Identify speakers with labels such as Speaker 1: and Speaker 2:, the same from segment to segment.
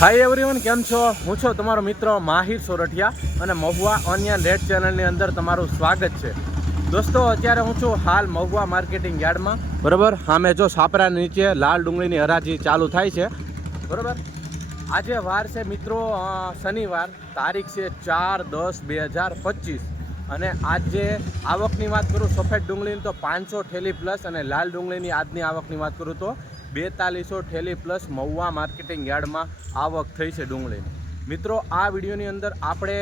Speaker 1: Hi everyone કેમ છો? હું છો તમારો મિત્ર માહિર સોરઠિયા અને મહુવા ઓનિયન રેડ ચેનલની અંદર તમારું સ્વાગત છે. દોસ્તો, અત્યારે હું છું હાલ મહુવા માર્કેટિંગ યાર્ડમાં. બરાબર? સામે જો સાપરા નીચે લાલ ડુંગળીની હરાજી ચાલુ થાય છે. બરાબર? આજે વાર છે મિત્રો શનિવાર. તારીખ છે ચાર દસ બે હજાર પચીસ. અને આજે આવકની વાત કરું, સફેદ ડુંગળીની તો પાંચસો ઠેલી પ્લસ અને લાલ ડુંગળીની આજની આવકની વાત કરું તો બેતાલીસો ઠેલી પ્લસ મહુવા માર્કેટિંગ યાર્ડમાં આવક થઈ છે ડુંગળીની. મિત્રો, આ વિડીયોની અંદર આપણે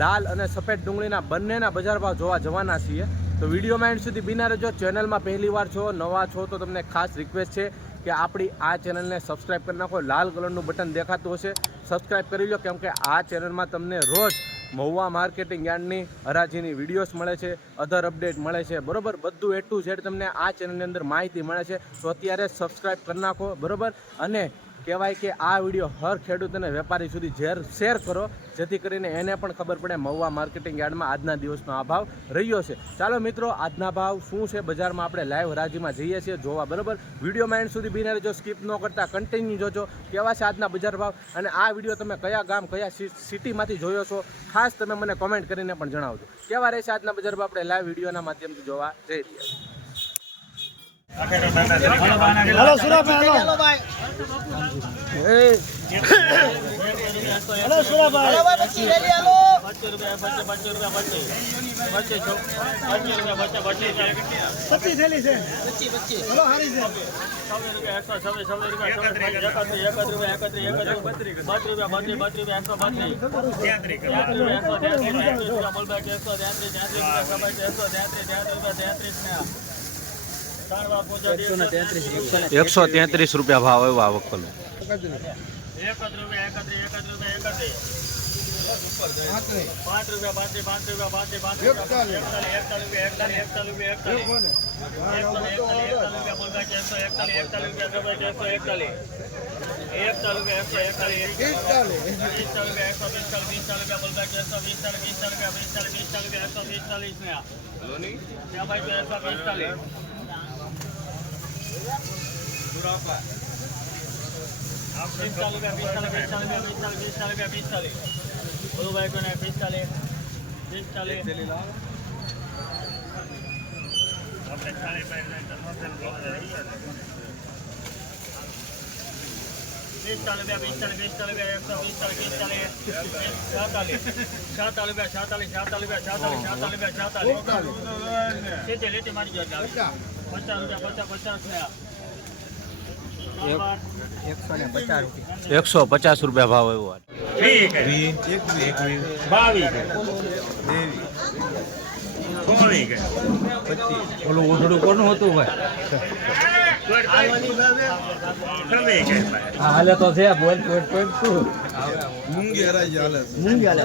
Speaker 1: લાલ અને સફેદ ડુંગળીના બંનેના બજાર ભાવ જોવા જવાના છીએ. તો વિડીયોમાં એન્ડ સુધી બિના રહેજો. ચેનલમાં પહેલી વાર છો, નવા છો, તો તમને ખાસ રિક્વેસ્ટ છે કે આપણી આ ચેનલને સબસ્ક્રાઈબ કરી નાખો. લાલ કલરનું બટન દેખાતું હશે. સબસ્ક્રાઈબ કરી લો, કેમ કે આ ચેનલમાં તમને રોજ મહુવા માર્કેટિંગ યાર્ડની હરાજીની વિડીયોઝ મળે છે અધર અપડેટ મળે છે, બરોબર? બધું એ ટુ ઝેડ તમને આ ચેનલની અંદર માહિતી મળે છે. તો અત્યારે સબસ્ક્રાઈબ કરી નાખો, બરોબર? અને કહેવાય કે આ વીડિયો હર ખેડૂત અને વેપારી સુધી ઝેર શેર કરો, જેથી કરીને એને પણ ખબર પડે મહુવા માર્કેટિંગ યાર્ડમાં આજના દિવસનો આ ભાવ રહ્યો છે. ચાલો મિત્રો, આજના ભાવ શું છે? બજારમાં આપણે લાઈવ હરાજીમાં જઈએ છીએ. જોવા બરોબર? વિડીયોમાં એન્ડ સુધી બિના રહેજો. સ્કીપ ન કરતા. કન્ટિન્યુ જોજો. કેવા છે આજના બજાર ભાવ? અને આ વીડિયો તમે કયા ગામ, કયા સિટીમાંથી જોયો છો? ખાસ તમે મને કોમેન્ટ કરીને પણ જણાવજો. કેવા રહેશે આજના બજાર ભાવ? આપણે લાઈવ વિડીયોના માધ્યમથી જોવા જઈ રહ્યા છીએ.
Speaker 2: Hello Surabhai hello hello Surabhai પચીસ થેલી છે હલો હારી છે
Speaker 1: એકસો તેત્રીસ રૂપિયા ભાવ આવ્યો આ વખતનો
Speaker 3: પાંચ રૂપિયા પાંચ પાંચ રૂપિયા પાંચ રૂપિયા વીસ એકતાલીસ બોલો ભાઈ કોને પિસ્તાલીસ પિસ્તાલીસ આપણે ચાલી પિસ્તાલીસ પિસ્તાલીસ પિસ્તાલીસ એકસો પિસ્તાલીસ પિસ્તાલીસ છાતાલીસ છાતાલીસ છાતાલીસ છાતાલીસ છાતાલીસ છાતાલીસ છાતાલીસ સીધી લીટી મારી ગયો
Speaker 1: એકસો પચાસ રૂપિયા. ભાવ એવો આ.
Speaker 4: ઓલું ઓઢડું કોનું હતું ભાઈ? હાલે તો છે બોલ પોઈન્ટ પોઈન્ટ શું મૂંગી હાલે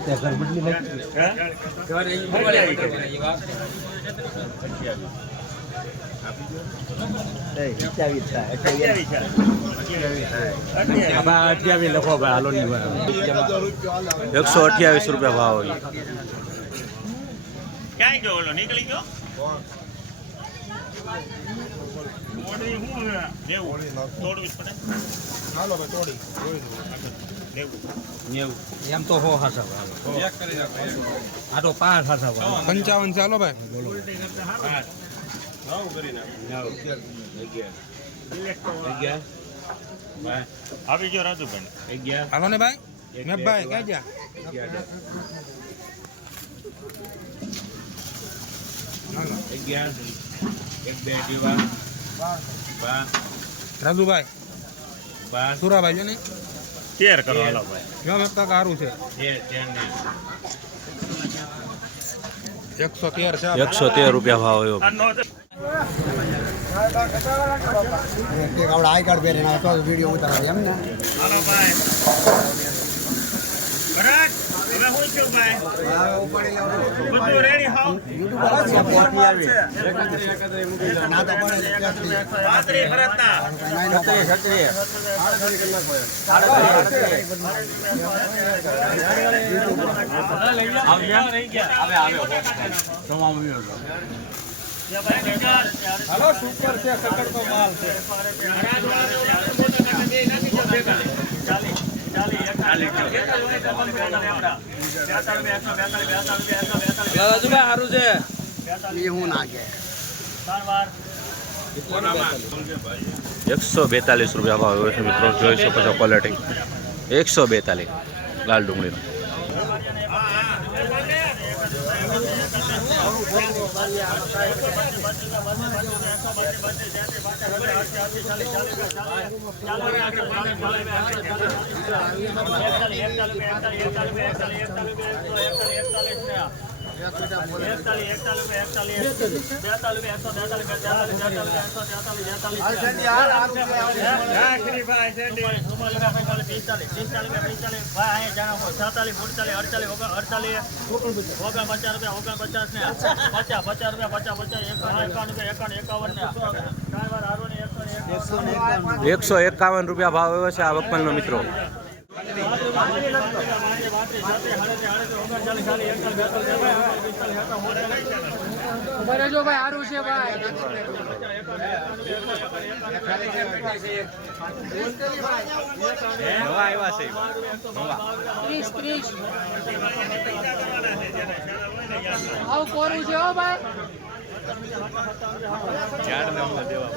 Speaker 4: તે ઘર બદલી નાખી. આમાં અઠ્યાવીસ લખો ભાઈ હાલો
Speaker 1: એકસો અઠ્યાવીસ રૂપિયા ભાવ
Speaker 3: ક્યાંય ગયો નીકળી ગયો મોડી શું છે? નેવું. તોડવી જ પડે. નેવું.
Speaker 4: એમ તો હો હાસા. આ તો પાંચ હાસા.
Speaker 2: પંચાવન ચાલો ભાઈ
Speaker 3: આવી ગયો રાજુભાઈ
Speaker 2: હાલો ને ભાઈ મેં ભાઈ ક્યાં ગયા રાજુભાઈ સુરાભાઈ છે ને?
Speaker 3: તેર કરો હાલો ભાઈ.
Speaker 2: કેમ મેં કાકા સારું છે. એકસો તેર છે.
Speaker 1: એકસો તેર રૂપિયા ભાવ આવ્યો.
Speaker 3: આ
Speaker 5: આઈ કાર્ડ પહેરીને તો વીડિયો ઉતારવા એમ ને.
Speaker 3: હાલો ભાઈ. ભરત છું
Speaker 5: તો
Speaker 2: હાલો સુપર છે. કકડતો માલ છે.
Speaker 4: સારું છે
Speaker 1: એકસો બેતાલીસ રૂપિયા ભાવ એવો છે મિત્રો. જોઈ શકો છો ક્વોલિટી એકસો બેતાલીસ. લાલ ડુંગળીનો.
Speaker 3: પચાસ ને પચાસ પચાસ રૂપિયા પચાસ પચાસ એકાવન રૂપિયા એકાવન એકાવન ને આ વાર હારો ને એકસો
Speaker 1: ભાઈ હોય છે ભાઈ.
Speaker 6: ત્રીસ ત્રીસ. આવું કોરું છે હો ભાઈ?
Speaker 1: ચાર નંબર દેવા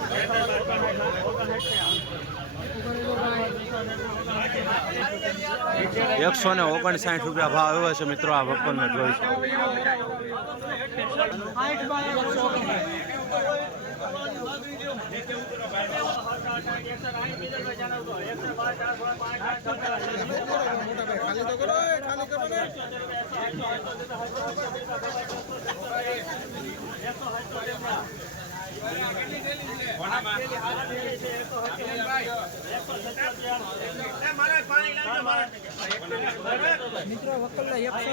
Speaker 1: એકસો ને ઓગણસાઠ રૂપિયા ભાવ આવ્યો છે મિત્રો આ વકલનો જોઈ શકો.
Speaker 6: મિત્રો વકલના એકસો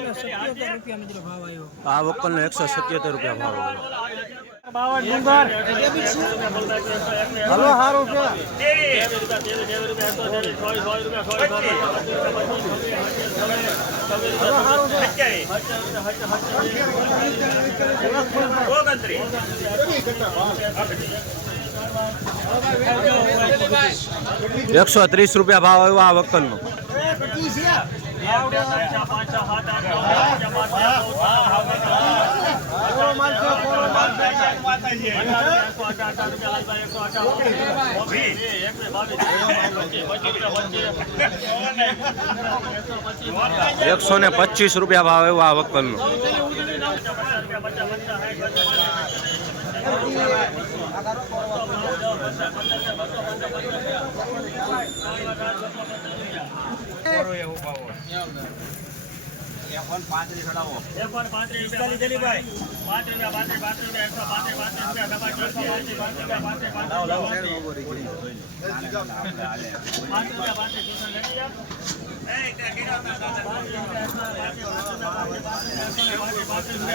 Speaker 1: આ વકલનો એકસો સત્યોતેર રૂપિયા ભાવ આવ્યો.
Speaker 5: હલો
Speaker 1: એકસો ત્રીસ રૂપિયા ભાવ આવ્યો આ વકલનો એકસો ને પચીસ રૂપિયા ભાવ આવ્યો આ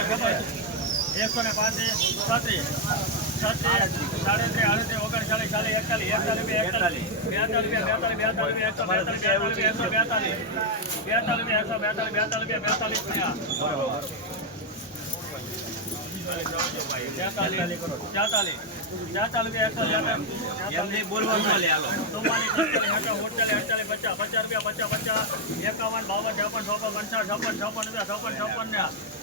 Speaker 1: વકલનો
Speaker 3: એકસો ને પાંત્રીસ છત્રીસ છત્રીસ સાડત્રીસ આડત્રીસ ઓગણચાલીસ ચાલીસ એકતાલીસ એકતાલીસ એકતાલીસ બેતાલીસ બેતાલીસ બેતાલીસ એકસો બેતાલીસ બેતાલીસ એકસો બેતાલીસ બેતાલીસ એકસો બેતાલીસ બેતાલીસ બેતાલીસ એકાવન બાવન છપ્પન છપ્પન પંચાવન છપ્પન છપ્પન રૂપિયા છપ્પન છપ્પન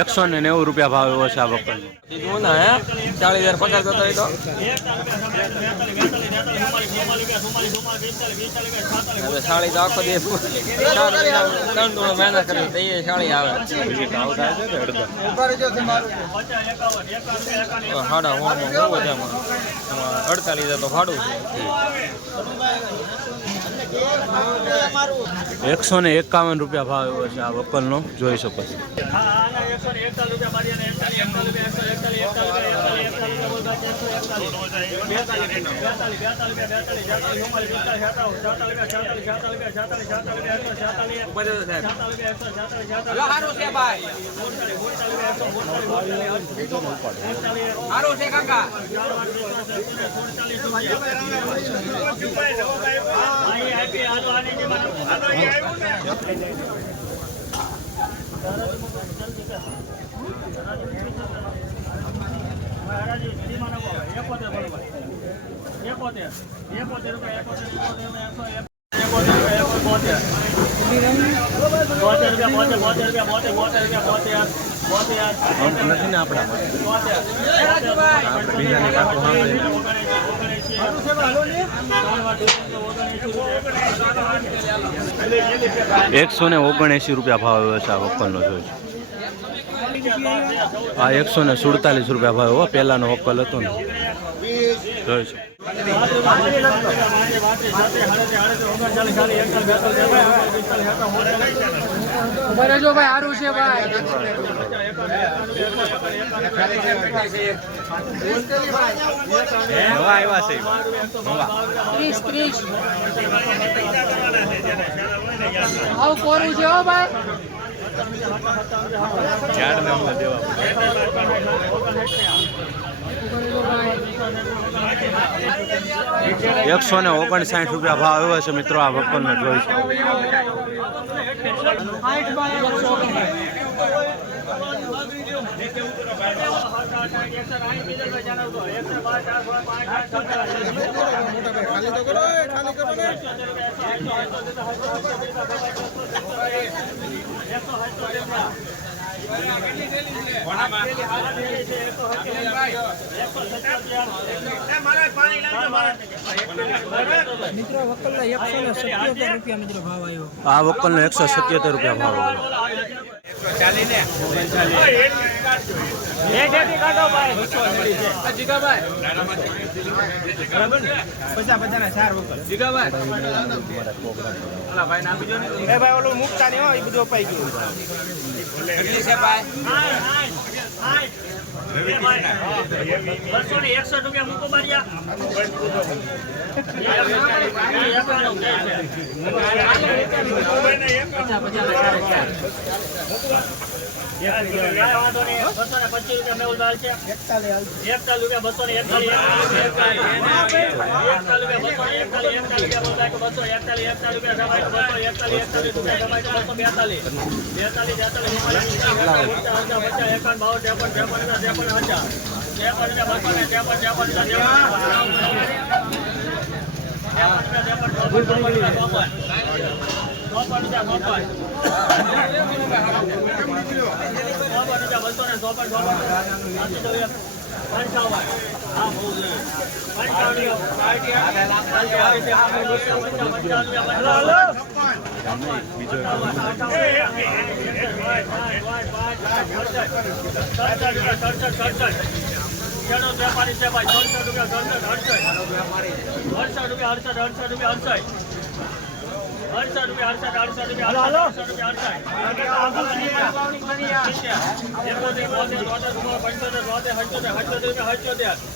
Speaker 3: એકસો
Speaker 1: ને
Speaker 3: નેવું રૂપિયા
Speaker 1: ભાવ એવો છે આ વકલનો
Speaker 4: બીજું ના હે ચાલીસ હજાર પચાસ જતો તો સાડી તો આખો દિવસ ત્રણ દોઢ મહેનત કરી તૈયાર સાડી આવે. સાડા હું બહુ એમાં અડતાલીસ હજાર તો ભાડું છે.
Speaker 1: એકસો ને એકાવન રૂપિયા ભાવ એવો છે આ વકલનો. જોઈ શકો છો. સારું છે કાકા મહારાજ આપણા આપણે બીજાની વાતો સાંભળીને એકસો ને ઓગણએંસી રૂપિયા ભાવ એવો છે આ વકલનો જોઈ. આ એકસો ને સુડતાલીસ રૂપિયા ભાવ એવો પહેલાનો વક્કલ હતો ને. જોઈ છો.
Speaker 6: ભાઈ સારું છે ભાઈ
Speaker 1: નવા આવ્યા છે. નવા.
Speaker 6: ત્રીસ ત્રીસ. આવું કોરું છે હો ભાઈ?
Speaker 1: ઝાડ ને દેવા. એકસો ને ઓગણસાઠ રૂપિયા ભાવ આવ્યો છે મિત્રો આ વકલનો જોઈ છો
Speaker 2: ને
Speaker 6: મિત્રો વકલના એકસો ને
Speaker 1: આ વકલનો એકસો સત્યોતેર રૂપિયા ભાવ આવ્યો.
Speaker 3: બસો ને એકસઠ રૂપિયા મૂકો માર્યા વાંધો નહીં બસો બધું પચીસ રૂપિયા બસો ને એકતાલીસ રૂપિયા બસો બેતાલીસ બેતાલીસ બેતાલીસ એકાવન બાવન ત્રેપન ત્રેપન ત્રેપન હજાર ત્રેપન ત્રેપન વેપારી છે ભાઈ સડસઠ રૂપિયા અડસઠ રૂપિયા અડસઠ અડસઠ રૂપિયા અડસઠ અડસઠ રૂપિયા અડસઠ રૂપિયા અડસઠ રૂપિયા અડસઠ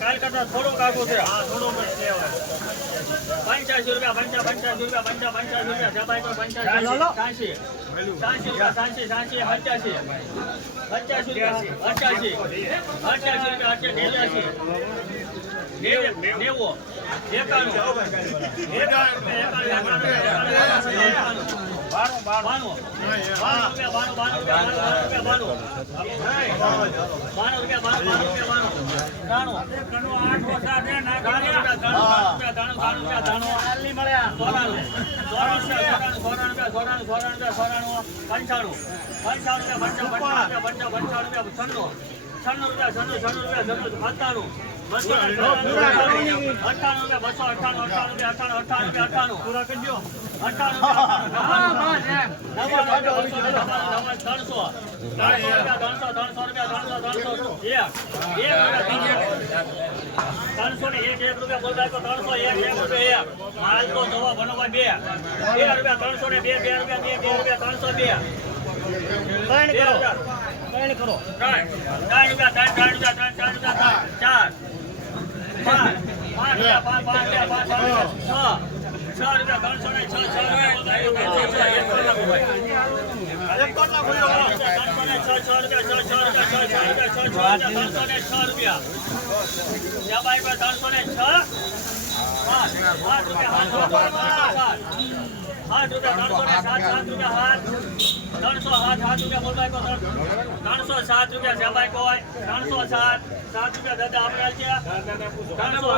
Speaker 3: કાલ કરતા થોડુંક આગું છે. હા થોડો હવે. પંચ્યાસી રૂપિયા પંચા પંચ્યાસી રૂપિયા પંચા પંચ્યાસી રૂપિયા જબાઈ પર પંચ્યાસી સાંસી સાંસી રૂપિયા સાંસી સાંસી પંચ્યાસી. પંચ્યાસી રૂપિયા અઠ્યાસી અઠ્યાસી રૂપિયા અઠ્યાસી નેવ્યાસી. નેવું નેવું. એકાણું. એકાણું એકાણું એકાણું એકાણું બાણું બાણું બાણું રૂપિયા બાણું. બાણું. રૂપિયા બાણું રૂપિયા બાણું બાણું રૂપિયા બાણું બાણું રૂપિયા બાણું. પંચાણું પંચાણું રૂપિયા પંચાવન રૂપિયા છન્નું છન્નું રૂપિયા છન્નું રૂપિયા બસો અઠ્ઠાણું અઠ્ઠાણું રૂપિયા અઠ્ઠાણું અઠ્ઠાણું રૂપિયા ત્રણસો ત્રણસો ત્રણસો રૂપિયા ત્રણસો ત્રણસો ત્રણસો ને એક એક રૂપિયા બોલતા તો ત્રણસો એક એક રૂપિયા એક માલ તો જવા બનવા બે બે રૂપિયા ત્રણસો ને બે બે રૂપિયા બે બે રૂપિયા ત્રણસો બે ત્રણ કરો ત્રણ કરો ત્રણ ત્રણ રૂપિયા ત્રણ ત્રણ રૂપિયા ત્રણ ત્રણ રૂપિયા ચાર પાંચ પાંચ રૂપિયા પાંચ પાંચ રૂપિયા પાંચ પાંચ છ સાત રૂપિયા સાત રૂપિયા સાત ત્રણસો સાત સાત રૂપિયા બોલબાઈ પર ત્રણસો સાત રૂપિયા શ્યામબાઈ કોઈ ત્રણસો સાત સાત રૂપિયા દાદા આપણે છે ત્રણસો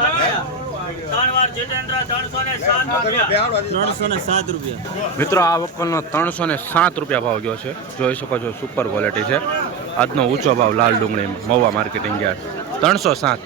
Speaker 3: ત્રણ વાર જીતેન્દ્ર ત્રણસો ને સાત રૂપિયા.
Speaker 4: ત્રણસો ને સાત રૂપિયા.
Speaker 1: મિત્રો આ વકલનો ત્રણસો ને સાત રૂપિયા ભાવ ગયો છે. જોઈ શકો છો સુપર ક્વોલિટી છે. આજનો ઊંચો ભાવ લાલ ડુંગળીમાં મહુવા માર્કેટિંગ યાર્ડ. ત્રણસો સાત.